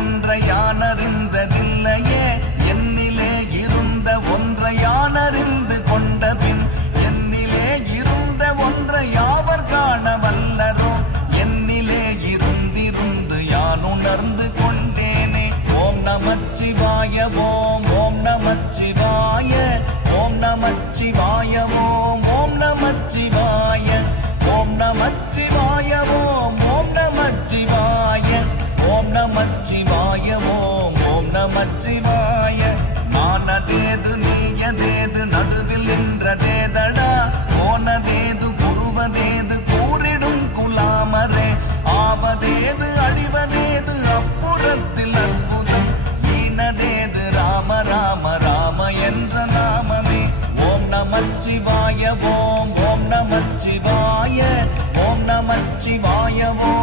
ஒன்றை யானறிந்ததில்லையே என்னிலே இருந்த ஒன்றை யானறிந்து கொண்ட பின் என்னிலே இருந்த ஒன்றை யாவர் காண வல்லரோ என்னிலே இருந்திருந்து யான் உணர்ந்து கொண்டேனே. ஓம் நமச்சிவாய ஓம் ஓம் நமச்சிவாய ஓம் நமச்சிவாய ஓம் ஓம் நமச்சிவாய ஓம் நமச்சிவாய ஓம் ஓம் நமச்சிவாய ஓம் நமச்சிவாய ஓம் ஓம் நமச்சிவாய. மானதேது நீயதேது நடுவில் நின்றதேதடா போனதேது புருவதேது கூறிடும் குலாமரே ஆவதேது அழிவதேது அப்புறத்தில் அற்புதம் ஈனதேது ராம ராம ராம என்ற நாமமே. ஓம் நமச்சிவாய ஓம் ஓம் நமச்சிவாய ஓம் நமச்சிவாய ஓம்